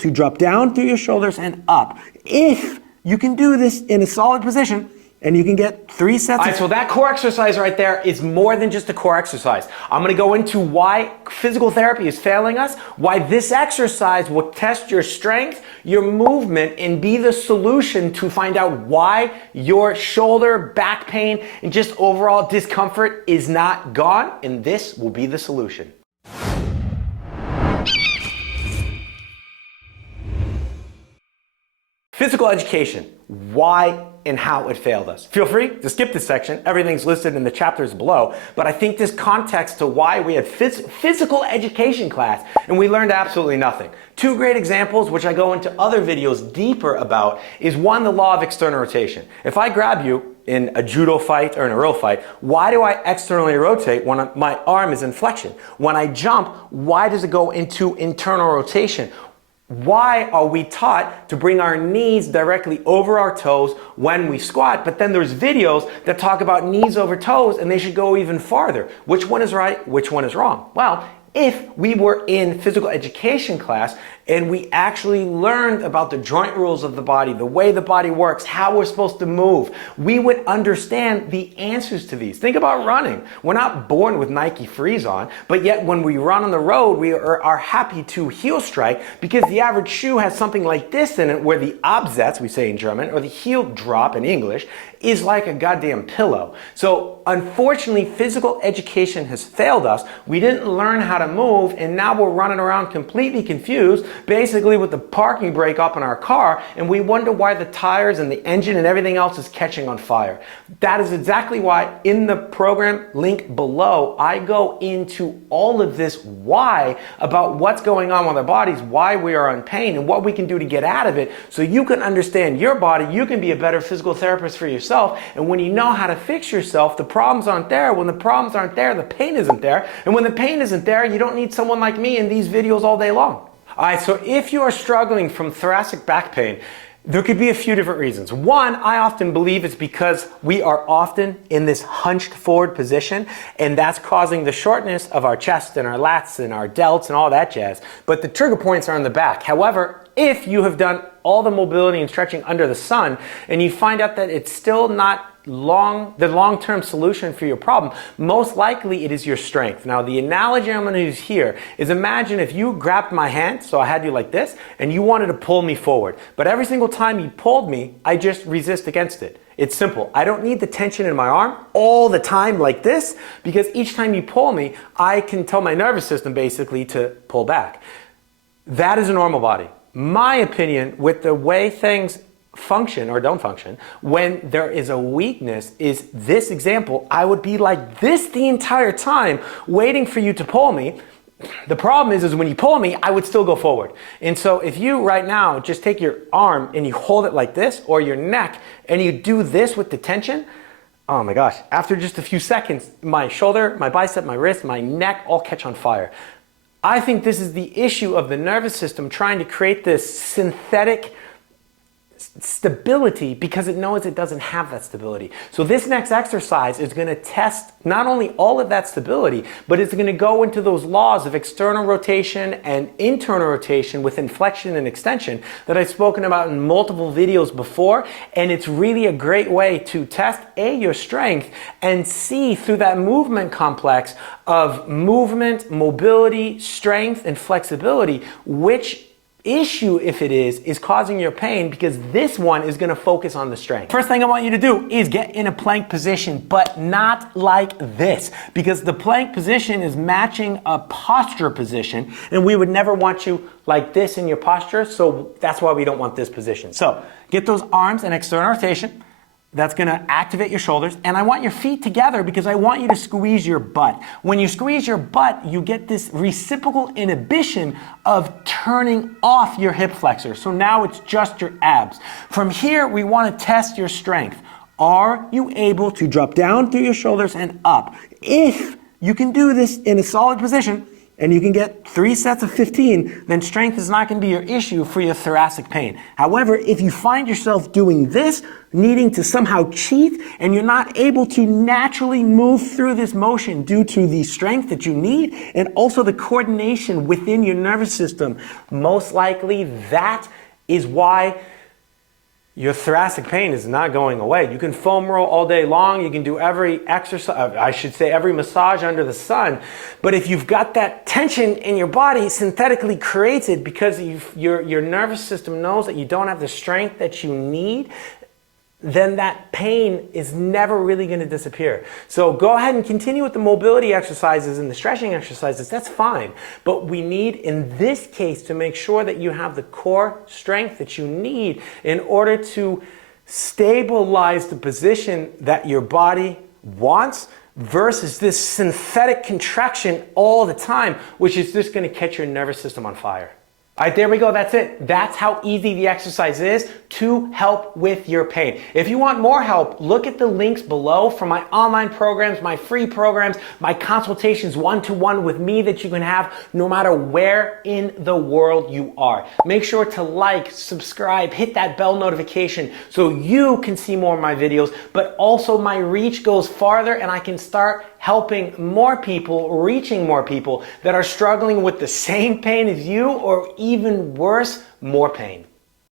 to drop down through your shoulders and up. If you can do this in a solid position, and you can get 3 sets. All right, so that core exercise right there is more than just a core exercise. I'm gonna go into why physical therapy is failing us, why this exercise will test your strength, your movement, and be the solution to find out why your shoulder, back pain, and just overall discomfort is not gone, and this will be the solution. Physical education, why and how it failed us. Feel free to skip this section. Everything's listed in the chapters below, but I think this context to why we had physical education class and we learned absolutely nothing. 2 great examples, which I go into other videos deeper about, is one, the law of external rotation. If I grab you in a judo fight or in a real fight, why do I externally rotate when my arm is in flexion? When I jump, why does it go into internal rotation? Why are we taught to bring our knees directly over our toes when we squat, but then there's videos that talk about knees over toes and they should go even farther? Which one is right? Which one is wrong? Well, if we were in physical education class and we actually learned about the joint rules of the body, the way the body works, how we're supposed to move, we would understand the answers to these. Think about running. We're not born with Nike Frees on, but yet when we run on the road, we are happy to heel strike because the average shoe has something like this in it where the Absatz, we say in German, or the heel drop in English, is like a goddamn pillow. So unfortunately, physical education has failed us. We didn't learn how to move, and now we're running around completely confused, basically with the parking brake up in our car, and we wonder why the tires and the engine and everything else is catching on fire. That is exactly why in the program link below, I go into all of this why about what's going on with our bodies, why we are in pain, and what we can do to get out of it so you can understand your body, you can be a better physical therapist for yourself, and when you know how to fix yourself, the problems aren't there. When the problems aren't there, the pain isn't there, and when the pain isn't there, you don't need someone like me in these videos all day long. All right, so if you are struggling from thoracic back pain, there could be a few different reasons. One, I often believe it's because we are often in this hunched forward position, and that's causing the shortness of our chest and our lats and our delts and all that jazz. But the trigger points are in the back. However, if you have done all the mobility and stretching under the sun and you find out that it's still not the long-term solution for your problem, most likely it is your strength. Now, the analogy I'm going to use here is imagine if you grabbed my hand, so I had you like this, and you wanted to pull me forward. But every single time you pulled me, I just resist against it. It's simple. I don't need the tension in my arm all the time like this, because each time you pull me, I can tell my nervous system basically to pull back. That is a normal body. My opinion, with the way things function or don't function, when there is a weakness, is this example. I would be like this the entire time, waiting for you to pull me. The problem is when you pull me, I would still go forward. And so if you right now just take your arm and you hold it like this, or your neck, and you do this with the tension, oh my gosh, after just a few seconds, my shoulder, my bicep, my wrist, my neck all catch on fire. I think this is the issue of the nervous system trying to create this synthetic stability because it knows it doesn't have that stability. So this next exercise is going to test not only all of that stability, but it's going to go into those laws of external rotation and internal rotation with inflection and extension that I've spoken about in multiple videos before. And it's really a great way to test your strength and see through that movement complex of movement, mobility, strength, and flexibility, which issue, if it is causing your pain, because this one is going to focus on the strength. First thing I want you to do is get in a plank position, but not like this, because the plank position is matching a posture position, and we would never want you like this in your posture, so that's why we don't want this position. So get those arms in external rotation. That's going to activate your shoulders, and I want your feet together because I want you to squeeze your butt. When you squeeze your butt, you get this reciprocal inhibition of turning off your hip flexor. So now it's just your abs. From here, we want to test your strength. Are you able to drop down through your shoulders and up? If you can do this in a solid position, and you can get 3 sets of 15, then strength is not going to be your issue for your thoracic pain. However, if you find yourself doing this, needing to somehow cheat, and you're not able to naturally move through this motion due to the strength that you need and also the coordination within your nervous system, most likely that is why your thoracic pain is not going away. You can foam roll all day long. You can do every exercise, I should say every massage under the sun. But if you've got that tension in your body synthetically created because your nervous system knows that you don't have the strength that you need, then that pain is never really going to disappear. So go ahead and continue with the mobility exercises and the stretching exercises. That's fine. But we need, in this case, to make sure that you have the core strength that you need in order to stabilize the position that your body wants versus this synthetic contraction all the time, which is just going to catch your nervous system on fire. All right, there we go. That's it. That's how easy the exercise is to help with your pain. If you want more help, look at the links below for my online programs, my free programs, my consultations one-to-one with me that you can have no matter where in the world you are. Make sure to like, subscribe, hit that bell notification so you can see more of my videos, but also my reach goes farther and I can start helping more people, reaching more people that are struggling with the same pain as you or even worse, more pain.